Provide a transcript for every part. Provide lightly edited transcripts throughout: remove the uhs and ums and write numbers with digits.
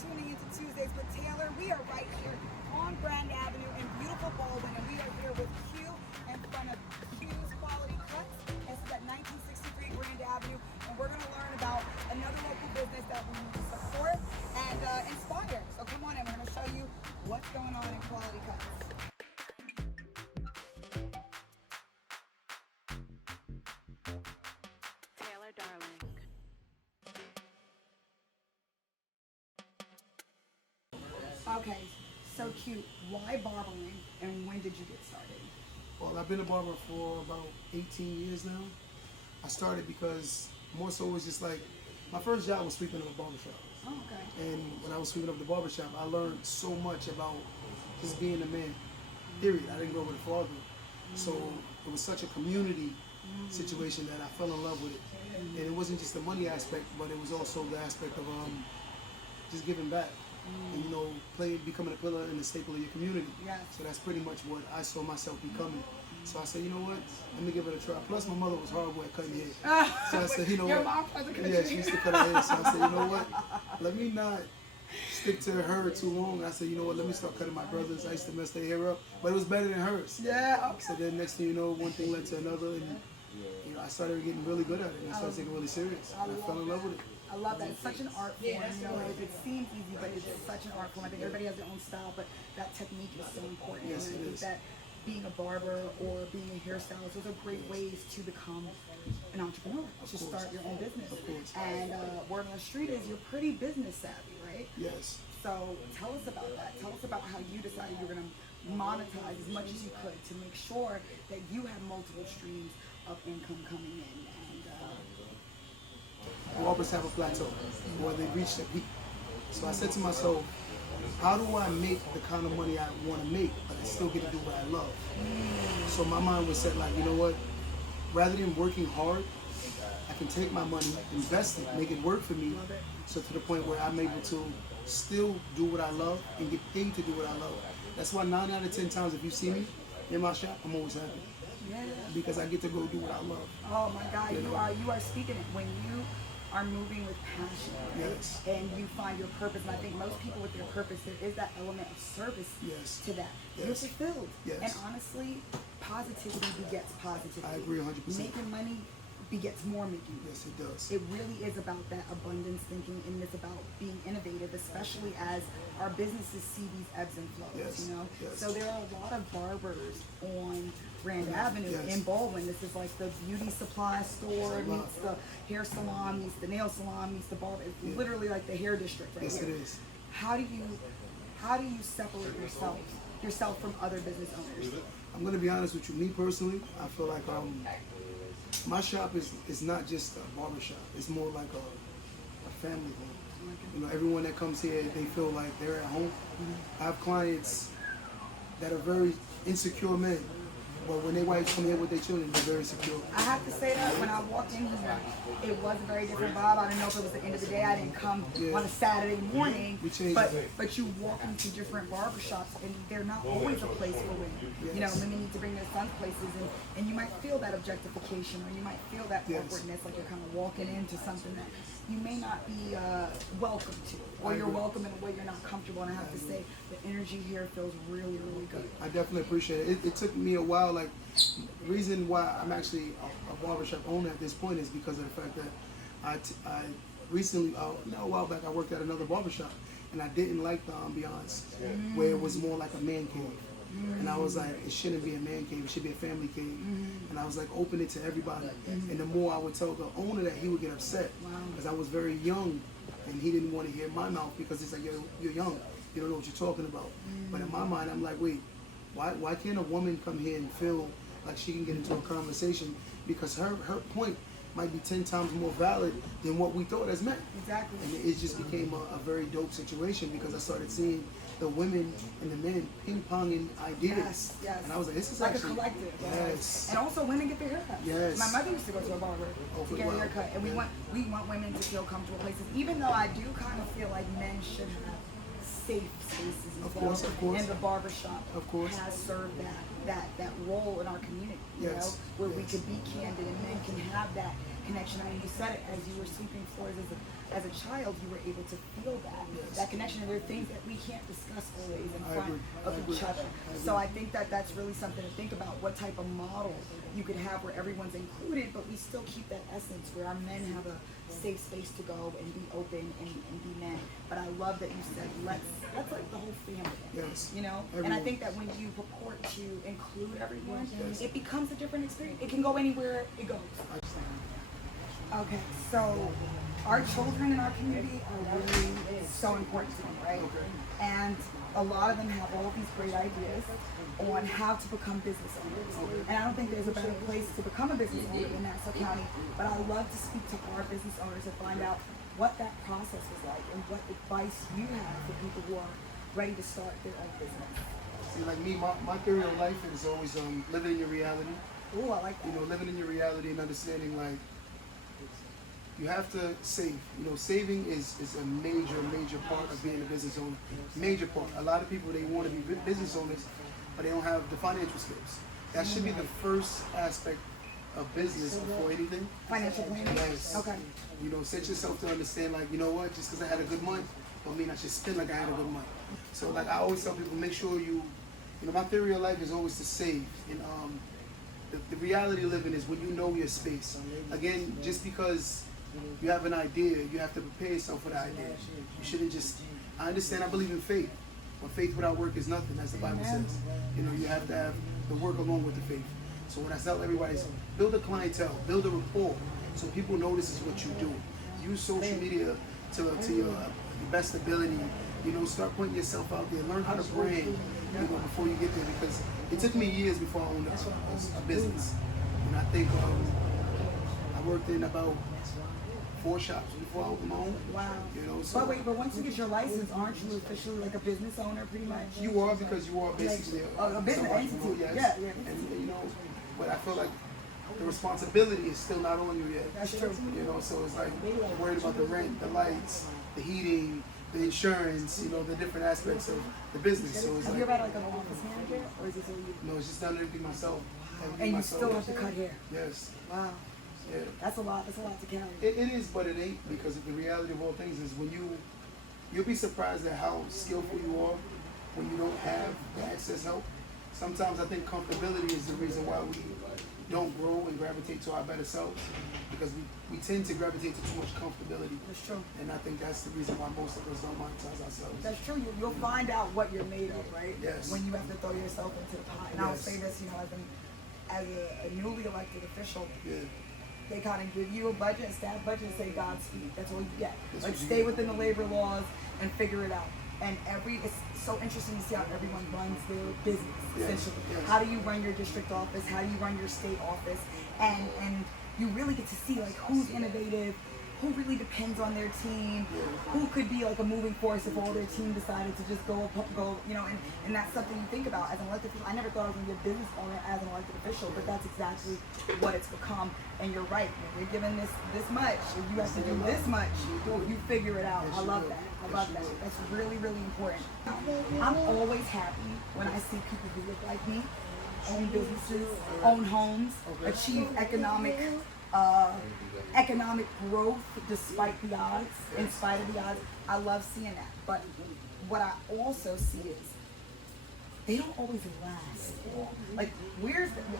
tuning into Tuesdays with Taylor. We are right here on Grand Avenue in beautiful Baldwin, and we are here with Q in front of Q's Quality Cuts. This is at 1963 Grand Avenue, and we're going to learn about another local business that we need to support and inspire. So come on in, we're going to show you what's going on in Quality Cuts. Taylor, darling. Okay, so cute. Why barbering, and when did you get started? Well, I've been a barber for about 18 years now. I started because more so it was just like, my first job was sweeping up a barbershop. Oh, okay. And when I was sweeping up the barbershop, I learned so much about just being a man, period. I didn't grow with a father. So it was such a community situation that I fell in love with it. And it wasn't just the money aspect, but it was also the aspect of just giving back. And becoming a pillar and a staple of your community. Yes. So that's pretty much what I saw myself becoming. So I said, you know what, let me give it a try. Plus my mother was horrible at cutting hair. So I said, you know Your what? mom doesn't cut Yeah, your she used hair. to cut her hair. So I said, you know what, let me not stick to her too long. And I said, you know what, let me start cutting my brothers. I used to mess their hair up, but it was better than hers. Yeah, okay. So then next thing you know, one thing led to another, and I started getting really good at it. And I started taking it really serious. And I fell in love with it. I love that. It's such an art form. It seems easy, but it's such an art form. I think everybody has their own style, but that technique is so important. Yes, and I it think is. that being a barber or being a hairstylist, those are great ways to become an entrepreneur, to start your own business. Of course. And word on the street is you're pretty business savvy, right? Yes. So tell us about that. Tell us about how you decided you were going to monetize as much as you could to make sure that you have multiple streams of income coming in. Barbers have a plateau where they reach their peak. So I said to myself, how do I make the kind of money I want to make, but I still get to do what I love? So my mind was set like, you know what, rather than working hard, I can take my money, invest it, make it work for me, so to the point where I'm able to still do what I love and get paid to do what I love. That's why 9 out of 10 times if you see me in my shop, I'm always happy. Yeah. Because I get to go do what I love. Oh my God, you are speaking it when you are moving with passion, right? Yes. And you find your purpose. And I think most people with their purpose, there is that element of service Yes. to that. Yes. You're fulfilled. Yes. And honestly, positivity begets positivity. I agree 100%. Making money begets more making money. Yes, it does. It really is about that abundance thinking, and it's about being innovative, especially as our businesses see these ebbs and flows, Yes, yes. So there are a lot of barbers on Grand Avenue Yes. in Baldwin. This is like the beauty supply store meets the hair salon, meets the nail salon, meets the barber. It's literally like the hair district right Yes, here. it is. How do you separate yourself from other business owners? I'm gonna be honest with you. Me personally, I feel like my shop is not just a barber shop. It's more like a family home. Everyone that comes here, they feel like they're at home. I have clients that are very insecure men, but when their wives come here with their children, they're very secure. I have to say that when I walked in here, it was a very different vibe. I didn't know if it was the end of the day. I didn't come on a Saturday morning. We changed but you walk into different barbershops and they're not always a place for women. Yes. Women need to bring their sons places, and you might feel that objectification, or you might feel that Yes. awkwardness, like you're kind of walking into something that you may not be welcome to, or you're welcome in a way you're not comfortable. And I have to say, the energy here feels really, really good. I definitely appreciate it. It took me a while. Like, the reason why I'm actually a barbershop owner at this point is because of the fact that I recently, a while back, I worked at another barbershop, and I didn't like the ambiance where it was more like a man cave. And I was like, it shouldn't be a man cave, it should be a family cave. And I was like, open it to everybody. And the more I would tell the owner that, he would get upset. Because I was very young, and he didn't want to hear my mouth, because he's like, you're young, you don't know what you're talking about. But in my mind, I'm like, wait, why can't a woman come here and feel like she can get into a conversation, because her point might be 10 times more valid than what we thought as men. Exactly. And it just became a very dope situation, because I started seeing the women and the men ping-ponging ideas. Yes. And I was like, this is Like actually a collective. Yes. And also women get their haircuts. Yes. My mother used to go to a barber to get a wow. haircut, and we want women to feel comfortable places. Even though I do kind of feel like men should have safe spaces as Of well. course, of course. And the barbershop Of course. has served that role in our community. Yes. Where we Yes. can be candid, and men can connection. I mean, you said it as you were sweeping floors as a child, you were able to feel that connection. And there are things that we can't discuss always in front of each other. So I think that that's really something to think about, what type of model you could have where everyone's included, but we still keep that essence where our men have a safe space to go and be open and be men. But I love that you said, let's like the whole family. Yes. You know? Everyone. And I think that when you purport to include everyone, it becomes a different experience. It can go anywhere it goes. Okay, so our children in our community are really so important to me, right? And a lot of them have all these great ideas on how to become business owners. And I don't think there's a better place to become a business owner in Nassau County, but I love to speak to our business owners and find out what that process was like and what advice you have for people who are ready to start their own business. See, like me, my theory of life is always living in your reality. Ooh, I like that. You know, living in your reality and understanding like you have to save. You know, saving is a major part of being a business owner. Major part. A lot of people, they want to be business owners, but they don't have the financial skills. That should be the first aspect of business before anything. Financial planning? Yes. Okay. You know, set yourself to understand like, you know what, just because I had a good month, don't mean I should spend like I had a good month. So like I always tell people, make sure you know, my theory of life is always to save. And the reality of living is when you know your space. Again, just because you have an idea, you have to prepare yourself for the idea. You shouldn't just, I understand, I believe in faith. But faith without work is nothing, as the Bible says. You know, you have to have the work along with the faith. So when I tell everybody is build a clientele, build a rapport, so people know this is what you do. Use social media to your best ability. You know, start putting yourself out there. Learn how to brand, you know, before you get there. Because it took me years before I owned a business. And I think I worked in about 4 shops before I opened my own. Wow. You know, so. But wait, but once you get your license, aren't you officially like a business owner pretty much? You are, because you are basically a business entity. Yes. Yeah. And you know, but I feel like the responsibility is still not on you yet. That's true. You know, so it's like you're worried about the rent, the lights, the heating, the insurance, you know, the different aspects of the business. So it's Have like, you ever had like an office manager, or is it all you? no, it's just done everything myself. And you still have to cut hair. Yes. Wow. Yeah. That's a lot. That's a lot to carry. It is, but it ain't, because the reality of all things is when you'll be surprised at how skillful you are when you don't have the access help. Sometimes I think comfortability is the reason why we don't grow and gravitate to our better selves, because we tend to gravitate to too much comfortability. That's true. And I think that's the reason why most of us don't monetize ourselves. That's true. You'll find out what you're made of, right? Yes. When you have to throw yourself into the pot. And I'll say this, you know, as a newly elected official, Yeah. they kind of give you a budget, a staff budget, and say Godspeed. That's all you get. That's Like what you stay get. within the labor laws and figure it out. And it's so interesting to see how everyone runs their business, Yes, essentially. yes. How do you run your district office? How do you run your state office? And you really get to see like who's innovative, who really depends on their team, who could be like a moving force if all their team decided to just go, you know, and that's something you think about as an elected official. I never thought I was going to be a business owner as an elected official, but that's exactly what it's become. And you're right, when you're given this much, or you have to do this much, you figure it out. I love that. I love that. That's really, really important. I'm always happy when I see people who look like me, own businesses, own homes, achieve economic growth despite the odds, in spite of the odds. I love seeing that. But what I also see is they don't always last. Like,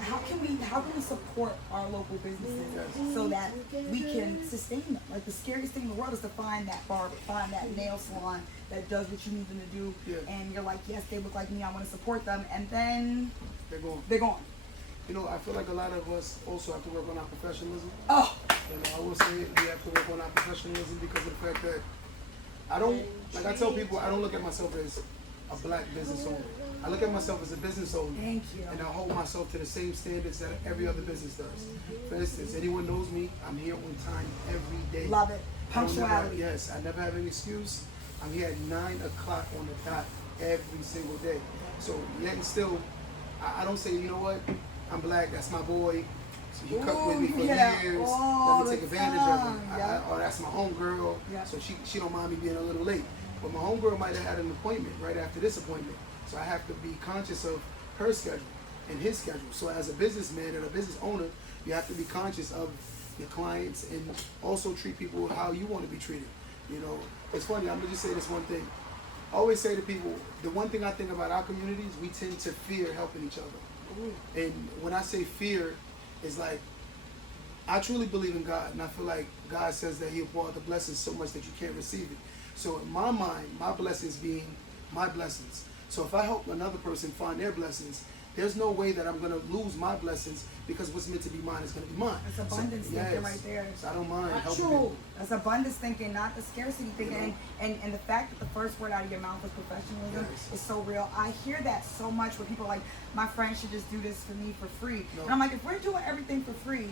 how can we support our local businesses so that we can sustain them? Like, the scariest thing in the world is to find that barber, find that nail salon that does what you need them to do, and you're like, yes, they look like me, I want to support them, and then they're gone. You know, I feel like a lot of us also have to work on our professionalism. Oh, You know, I will say we have to work on our professionalism because of the fact that I tell people, I don't look at myself as a black business owner. I look at myself as a business owner. Thank you. And I hold myself to the same standards that every other business does. For instance, anyone knows me, I'm here on time every day. Love it. Punctuality. Yes, I never have an excuse. I'm here at 9 o'clock on the dot every single day. So yet and still, I don't say, you know what, I'm black, that's my boy. So he cut with me for years. Let me take advantage of him. Or that's my homegirl. So she don't mind me being a little late. But my homegirl might have had an appointment right after this appointment. So I have to be conscious of her schedule and his schedule. So as a businessman and a business owner, you have to be conscious of your clients, and also treat people how you want to be treated. You know, it's funny. I'm gonna just say this one thing. I always say to people, the one thing I think about our communities, we tend to fear helping each other. And when I say fear, it's like, I truly believe in God, and I feel like God says that He'll pour out the blessings so much that you can't receive it. So in my mind, my blessings being my blessings. So if I help another person find their blessings, there's no way that I'm going to lose my blessings, because what's meant to be mine is going to be mine. That's abundance thinking right there. So I don't mind helping True. people. That's abundance thinking, not the scarcity thinking. You know? And the fact that the first word out of your mouth is professionalism is so real. I hear that so much where people are like, my friend should just do this for me for free. No. And I'm like, if we're doing everything for free,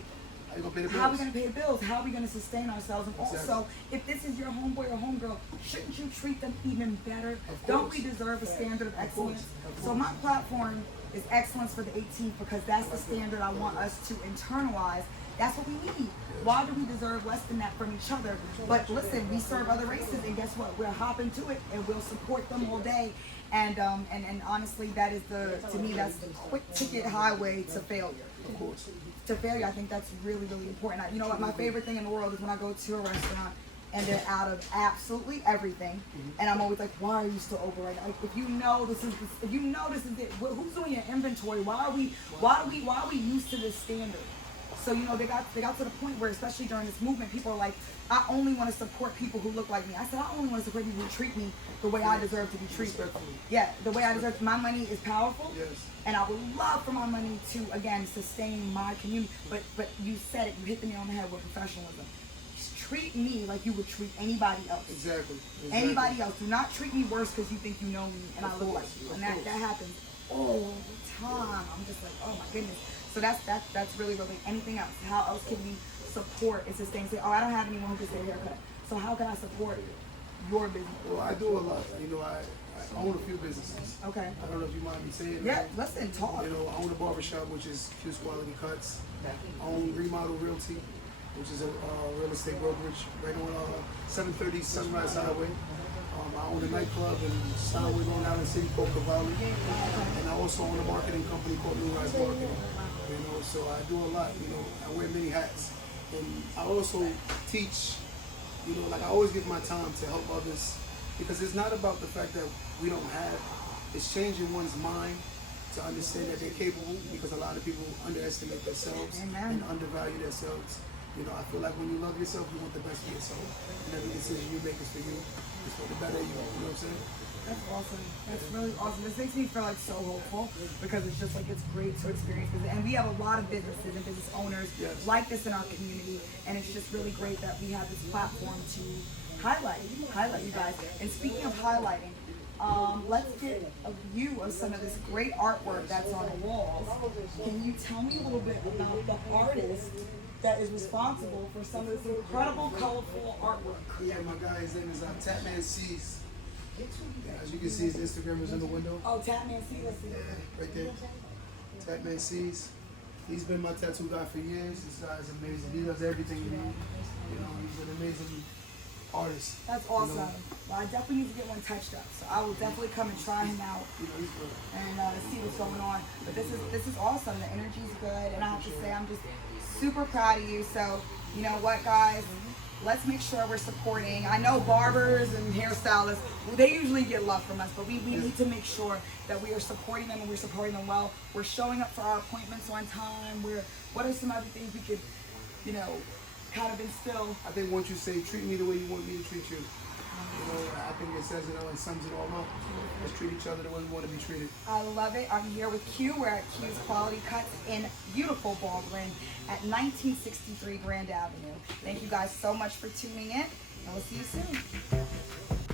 how are we going to pay the bills? How are we going to sustain ourselves? And also, if this is your homeboy or homegirl, shouldn't you treat them even better? Don't we deserve a standard of excellence? So my platform is excellence for the 18th, because that's the standard I want us to internalize. That's what we need. Why do we deserve less than that from each other? But listen, we serve other races, and guess what? We'll hop into it and we'll support them all day. And honestly, that is to me, that's the quick ticket highway to failure. Of course. To failure, I think that's really, really important. You know what? My favorite thing in the world is when I go to a restaurant and they're out of absolutely everything, and I'm always like, "Why are you still over right now? Like, if you know this is it, who's doing your inventory? Why are we used to this standard?" So you know, they got to the point where, especially during this movement, people are like, "I only want to support people who look like me." I said, "I only want to support people who treat me the way I deserve to be treated." Yeah, the way I deserve. My money is powerful. Yes. And I would love for my money to, again, sustain my community. But you said it, you hit the nail on the head with professionalism. Treat me like you would treat anybody else. Exactly. Anybody else. Do not treat me worse because you think you know me and I look like you. And that happens all the time. I'm just like, oh my goodness. So that's really, really anything else. How else can we support and sustain? Say, oh, I don't have anyone who can get a haircut. So how can I support your business? Well, I do a lot. You know, I own a few businesses. Okay. I don't know if you mind me saying Yeah, that. listen, talk. You know, I own a barbershop, which is Q's Quality Cuts. I own Remodel Realty, which is a real estate brokerage right on 730 Sunrise Highway. I own a nightclub in Steinway, Long Island City called Cavalli. And I also own a marketing company called New Rise Marketing. You know, so I do a lot. You know, I wear many hats. And I also teach, you know, like I always give my time to help others, because it's not about the fact that we don't have, it's changing one's mind to understand that they're capable, because a lot of people underestimate themselves and undervalue themselves. You know, I feel like when you love yourself, you want the best for yourself. And every decision you make is for you. It's for the better you. You know what I'm saying? That's awesome. That's really awesome. This makes me feel like so hopeful, because it's just like, it's great to experience this. And we have a lot of businesses and business owners like this in our community. And it's just really great that we have this platform to highlight you guys. And speaking of highlighting, let's get a view of some of this great artwork that's on the walls. Can you tell me a little bit about the artist that is responsible for some of this incredible, colorful artwork? Yeah, my guy, his name is Tapman C's. As you can see, his Instagram is in the window. Oh, Tapman C's. Yeah, right there. Tapman C's. He's been my tattoo guy for years. This guy is amazing. He does everything you need. You know, he's an amazing artist. That's awesome. You know? Well, I definitely need to get one touched up, so I will definitely come and try him out and see what's going on. But this is awesome. The energy's good, and I have to say, I'm just super proud of you. So, you know what, guys? Let's make sure we're supporting. I know barbers and hairstylists, they usually get love from us, but we need to make sure that we are supporting them, and we're supporting them well. We're showing up for our appointments on time. What are some other things we could, you know, kind of instill? I think once you say, treat me the way you want me to treat you, you know, I think it says it all and sums it all up. Let's treat each other the way we want to be treated. I love it. I'm here with Q. We're at Q's Quality Cuts in beautiful Baldwin at 1963 Grand Avenue. Thank you guys so much for tuning in, and we'll see you soon.